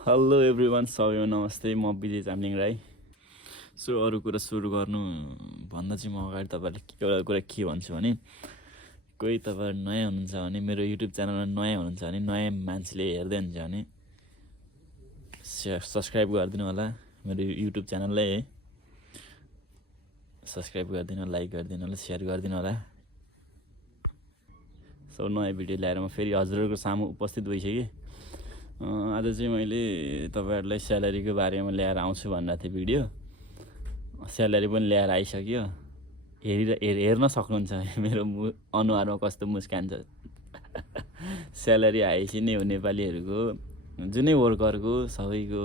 Hello everyone, सबैमा नमस्ते। म विजय चामलिङ राई। सो अरू कुरा सुरु गर्नु भन्दा चाहिँ म अगाडि तपाईँहरूले एउटा कुरा के भन्छु भने, कोही तपाईँहरू नयाँ हुनुहुन्छ भने, मेरो युट्युब च्यानलमा नयाँ हुनुहुन्छ भने, नयाँ मान्छेले हेर्दै हुनुहुन्छ भने सब्सक्राइब गरिदिनु होला मेरो युट्युब च्यानललाई है। सब्सक्राइब गरिदिनु, लाइक गरिदिनु होला, सेयर गरिदिनु होला। सो नयाँ भिडियो ल्याएर म फेरि हजुरहरूको सामु उपस्थित भइसकेँ। आज चाहिँ मैले तपाईँहरूलाई स्यालेरीको बारेमा ल्याएर आउँछु भनेको थिएँ भिडियो। स्यालेरी पनि ल्याएर आइसक्यो। हेर्न सक्नुहुन्छ मेरो अनुहारमा कस्तो मुस्कान छ। स्यालेरी आएपछि नै हो नेपालीहरूको, जुनै वर्करको सबैको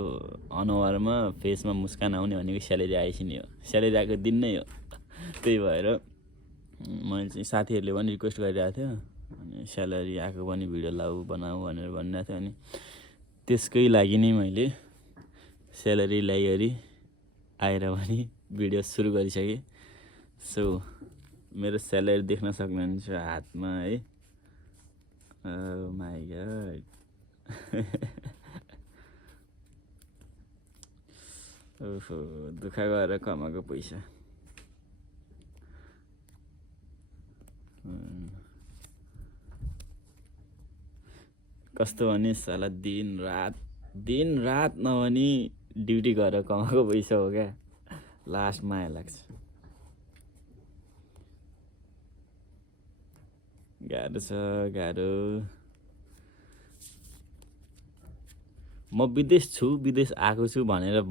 अनुहारमा फेसमा मुस्कान आउने भनेको स्यालेरी आएपछि नै हो। स्यालेरी आएको दिन नै हो। त्यही भएर मैले चाहिँ साथीहरूले पनि रिक्वेस्ट गरिरहेको थियो, अनि स्यालेरी आएको पनि भिडियो लाऊ बनाऊ भनेर भनिरहेको थियो। अनि त्यसकै लागि नै मैले स्यालेरी ल्याइवरी आएर पनि भिडियो सुरु गरिसकेँ। सो मेरो स्यालेरी देख्न सक्नुहुन्छ हातमा है। My God. ओहो, दुःख गरेर कमाएको पैसा। कस्तो भने साला दिन रात नभनी ड्युटी गरेर कमाएको पैसा हो क्या। लास्ट माया लाग्छ। गाह्रो छ, गाह्रो। म विदेश छु, विदेश आएको छु भनेर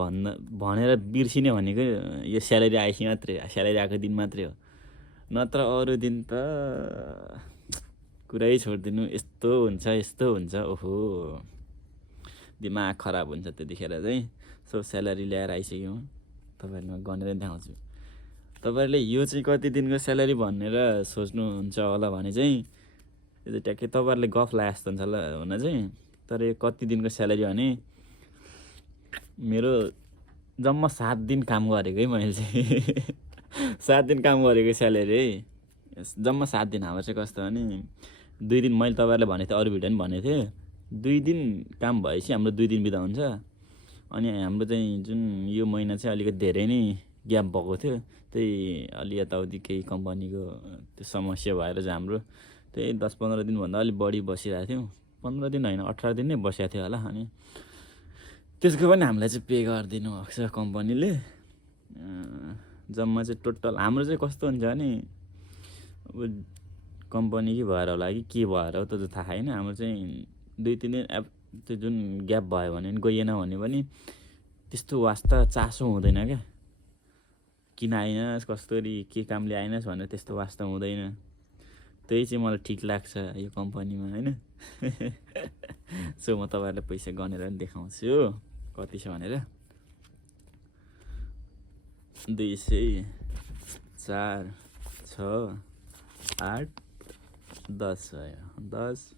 बिर्सिने भनेको यो स्यालेरी आएपछि मात्रै, स्यालेरी आएको दिन मात्रै हो। नत्र अरू दिन त कुरै छोडिदिनु। यस्तो हुन्छ। ओहो, दिमाग खराब हुन्छ त्यतिखेर चाहिँ। सो स्यालेरी ल्याएर आइसक्यौँ, तपाईँहरूमा गनेर देखाउँछु। तपाईँहरूले यो चाहिँ कति दिनको स्यालेरी भनेर सोच्नुहुन्छ होला भने चाहिँ, यो चाहिँ ट्याक्कै तपाईँहरूले गफ लाए जस्तो हुन्छ होला हुन चाहिँ। तर यो कति दिनको स्यालेरी भने, मेरो जम्मा 7 दिन काम गरेको है मैले चाहिँ। 7 दिन काम गरेको स्यालेरी है। जम्मा 7 दिन। हाम्रो चाहिँ कस्तो भने 2 दिन, मैले तपाईँहरूलाई भनेको थिएँ, अरू भिडियो पनि भनेको थिएँ, 2 दिन काम भएपछि हाम्रो 2 दिन बिदा हुन्छ। अनि हाम्रो चाहिँ जुन यो महिना चाहिँ अलिकति धेरै नै ग्याप भएको थियो, त्यही अलि यताउति केही कम्पनीको त्यो समस्या भएर चाहिँ हाम्रो त्यही 10-15 दिनभन्दा अलिक बढी बसिरहेको थियौँ। 15 दिन होइन, 18 दिन नै बसिरहेको थियो होला। अनि त्यसको पनि हामीलाई चाहिँ पे गरिदिनु भएको छ कम्पनीले। जम्मा चाहिँ टोटल हाम्रो चाहिँ कस्तो हुन्छ भने, अब कम्पनीकै भएर होला कि के भएर हो त्यो चाहिँ थाहा छैन, हाम्रो चाहिँ 2-3 दिन त्यो जुन ग्याप भयो भने गइएन भने पनि त्यस्तो वास्ता चासो हुँदैन क्या। किन आइनस्, कस्तरी के कामले आइनस् भनेर त्यस्तो वास्ता हुँदैन। त्यही चाहिँ मलाई ठिक लाग्छ यो कम्पनीमा होइन। सो म तपाईँहरूलाई पैसा गनेर पनि देखाउँछु कति छ भनेर। 200, 4, 6, 8, 10 भयो। 10,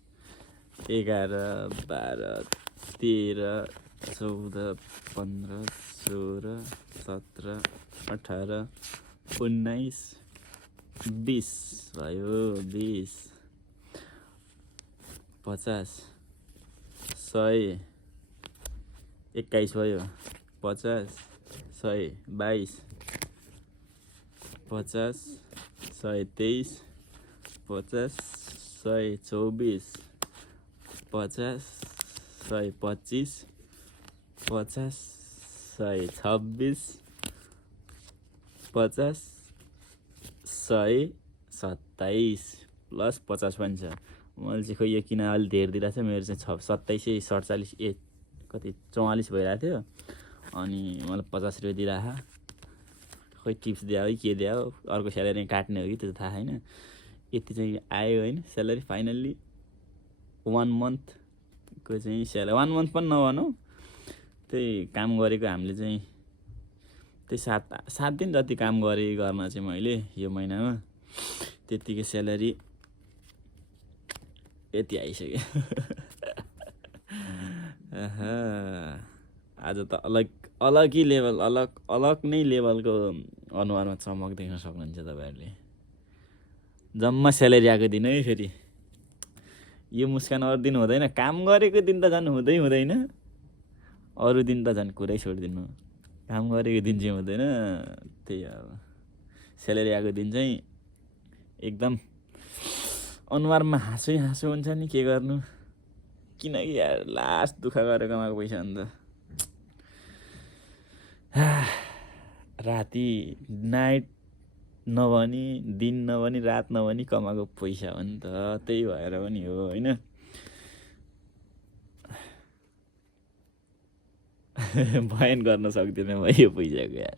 11, 12, 13, 14, 15, 16, 17, 18, 19, 20 भयो। 20, 50, 100, 21 भयो। 50, 100, 22, 50, 123, 50, 124, 50, 125, 50, 126, 50, 127 प्लस 50 पनि छ। मैले चाहिँ खोइ यो किन अलि धेरै दिइरहेको छ। मेरो चाहिँ 2747 कति 44 भइरहेको थियो। अनि मलाई 50 रुपियाँ दिइरहेको। खोइ टिप्स दियो हो के दियो हो, अर्को स्यालेरी काट्ने हो कि त्यो थाहा छैन। यति चाहिँ आयो होइन स्यालेरी फाइनल्ली। 1 मन्थको चाहिँ स्यालेरी, 1 मन्थ पनि नभनौँ, त्यही काम गरेको हामीले चाहिँ त्यही 7 दिन जति काम गर्न चाहिँ मैले यो महिनामा त्यतिको स्यालेरी यति आइसक्यो। आज त अलगै लेभल, अलग नै लेभलको अनुहारमा चमक देख्न सक्नुहुन्छ तपाईँहरूले। जम्मा स्यालेरी आएको दिन है। फेरि यो मुस्कान अरू दिन हुँदैन, काम गरेको दिन त झन् हुँदैन। अरू दिन त झन् कुरै छोडिदिनु, काम गरेको दिन चाहिँ हुँदैन। त्यही अब स्यालेरी आएको दिन चाहिँ एकदम अनुहारमा हाँसो हुन्छ नि, के गर्नु। किनकि यार लास्ट दुःख गरेर कमाएको पैसा अन्त राति नाइट नभनी दिन नभनी रात नभनी कमाएको पैसा हो नि त। त्यही भएर पनि हो होइन। बयान गर्न सक्दिनँ म यो पैसाको यार।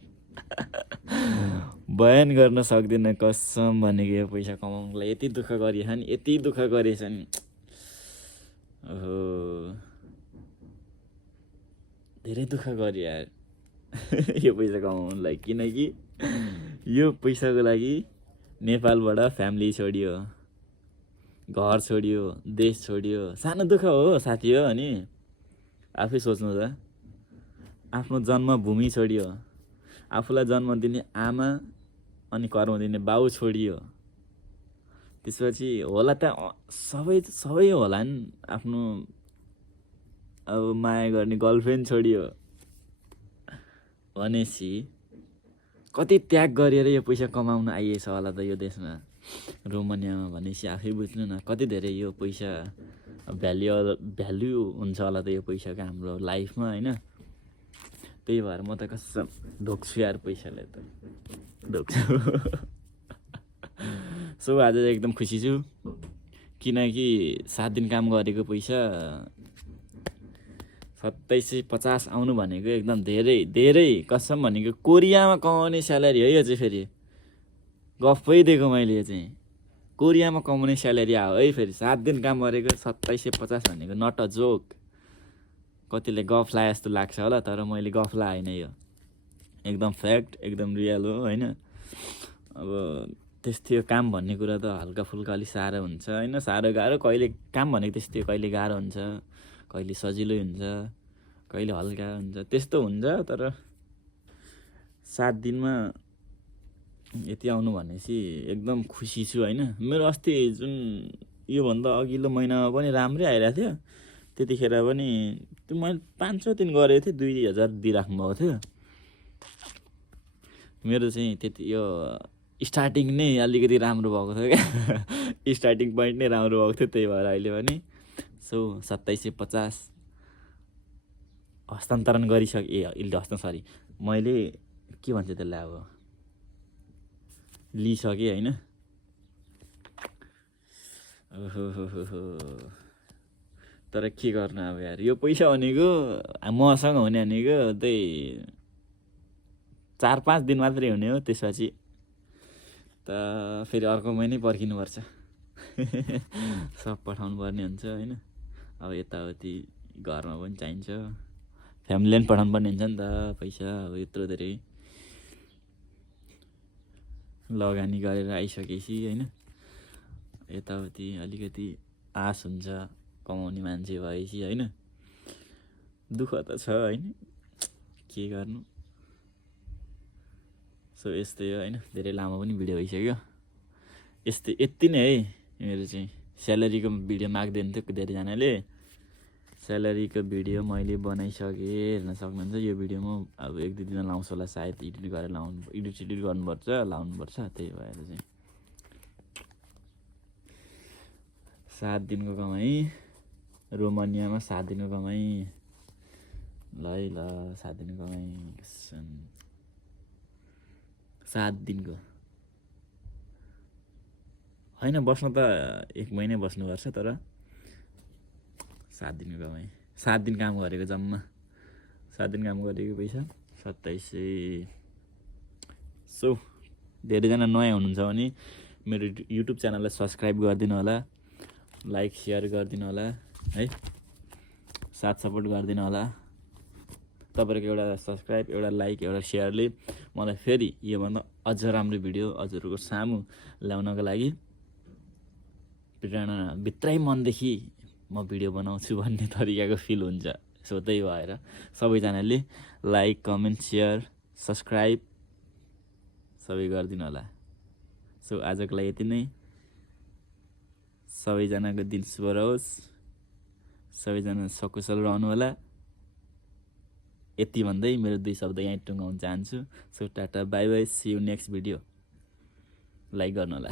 बयान गर्न सक्दिनँ कसम भनेको यो पैसा कमाउनुलाई। यति दुःख गरिएछ नि, यति दुःख गरेछ नि। ओहो धेरै दुःख गऱ्यो यार यो पैसा कमाउनुलाई। किनकि यो पैसाको लागि नेपालबाट फ्यामिली छोडियो, घर छोडियो, देश छोडियो। सानो दुःख हो साथी हो। अनि आफै सोच्नु त, आफ्नो जन्मभूमि छोडियो, आफूलाई जन्म दिने आमा अनि कर्म दिने बाउ छोडियो। त्यसपछि होला त सबै होला नि। आफ्नो अब माया गर्ने गर्लफ्रेन्ड छोडियो भनेपछि कति त्याग गरेर यो पैसा कमाउन आइएछ होला त यो देशमा, रोमानियामा। भनेपछि आफै बुझ्नु न कति धेरै यो पैसा भ्याल्यु हुन्छ होला त यो पैसाको हाम्रो लाइफमा होइन। त्यही भएर म त कसम ढोक्छु यार पैसाले त ढोक्छु। सो आज चाहिँ एकदम खुसी छु, किनकि 7 दिन काम गरेको पैसा 2750 आउनु भनेको एकदम धेरै कसम भनेको कोरियामा कमाउने स्यालेरी है यो चाहिँ। फेरि गफै दिएको मैले यो चाहिँ, कोरियामा कमाउने स्यालेरी आयो है फेरि। 7 दिन काम गरेको 2750 भनेको नट अ जोक। कतिले गफ लाए जस्तो लाग्छ होला, तर मैले गफ लाएन, यो एकदम फ्याक्ट, एकदम रियल हो होइन। अब त्यस्तै काम भन्ने कुरा त हल्का फुल्का अलिक साह्रो हुन्छ होइन। साह्रो गाह्रो कहिले काम भनेको त्यस्तै, कहिले गाह्रो हुन्छ, कहिले सजिलो हुन्छ, कहिले हल्का हुन्छ, त्यस्तो हुन्छ। तर 7 दिनमा यति आउनु भनेपछि एकदम खुसी छु होइन। मेरो अस्ति जुन योभन्दा अघिल्लो महिनामा पनि राम्रै आइरहेको थियो। त्यतिखेर पनि त्यो मैले 500 दिन गरेको थिएँ, 2000 दिइराख्नु भएको थियो। मेरो चाहिँ त्यति यो स्टार्टिङ नै अलिकति राम्रो भएको थियो क्या। स्टार्टिङ पोइन्ट नै राम्रो भएको थियो। त्यही भएर अहिले पनि सो 2750 हस्तान्तरण गरिसकेँ। मैले के भन्छ त्यसलाई, अब लिइसकेँ होइन। ओहो तर के गर्नु अब यार, यो पैसा भनेको मसँग हुने भनेको त्यही 4-5 दिन मात्रै हुने हो। त्यसपछि त फेरि अर्को महिनै पर्खिनुपर्छ। सब पठाउनु पर्ने हुन्छ होइन। अब यताउति घरमा पनि चाहिन्छ, फ्यामिलीले पनि पठाउनु पर्ने हुन्छ नि त पैसा। अब यत्रो धेरै लगानी गरेर आइसकेपछि होइन, यताउति अलिकति आश हुन्छ कमाउने मान्छे भएपछि होइन। दुःख त छ होइन, के गर्नु। सो यस्तै हो होइन। धेरै लामो पनि भिडियो भइसक्यो। यति नै है मेरो चाहिँ। स्यालेरीको भिडियो माग्दैन थियो धेरैजनाले। स्यालेरीको भिडियो मैले बनाइसकेँ, हेर्न सक्नुहुन्छ। यो भिडियो म अब 1-2 दिन लाउँछु होला सायद, एडिट गरेर एडिट गर्नुपर्छ, लाउनुपर्छ। त्यही भएर चाहिँ 7 दिनको कमाइ, रोमानियामा 7 दिनको कमाइ। ल 7 दिनको कमाइ, 7 दिनको होइन, बस्न त 1 महिनै बस्नुपर्छ। तर 7 दिनको कमाइ, 7 दिन काम गरेको जम्मा 7 दिन काम गरेको पैसा 2700। सो धेरैजना नयाँ हुनुहुन्छ भने मेरो युट्युब च्यानललाई सब्सक्राइब गरिदिनु होला, लाइक सेयर गरिदिनु होला है, साथ सपोर्ट गरिदिनु होला। तपाईँहरूको एउटा सब्सक्राइब, एउटा लाइक, एउटा सेयरले मलाई फेरि योभन्दा अझ राम्रो भिडियो हजुरहरूको सामु ल्याउनको लागि प्रेरणा, भित्रै मनदेखि म भिडियो बनाउँछु भन्ने तरिकाको फिल हुन्छ। सो त्यही भएर सबैजनाले लाइक, कमेन्ट, सेयर, सब्सक्राइब सबै गरिदिनु होला। सो आजको लागि यति नै। सबैजनाको दिन शुभ रहोस्, सबैजना सकुशल रहनु होला। यति भन्दै मेरो 2 शब्द यहीँ टुङ्गाउन चाहन्छु so tata bye bye see you next video like गर्नु होला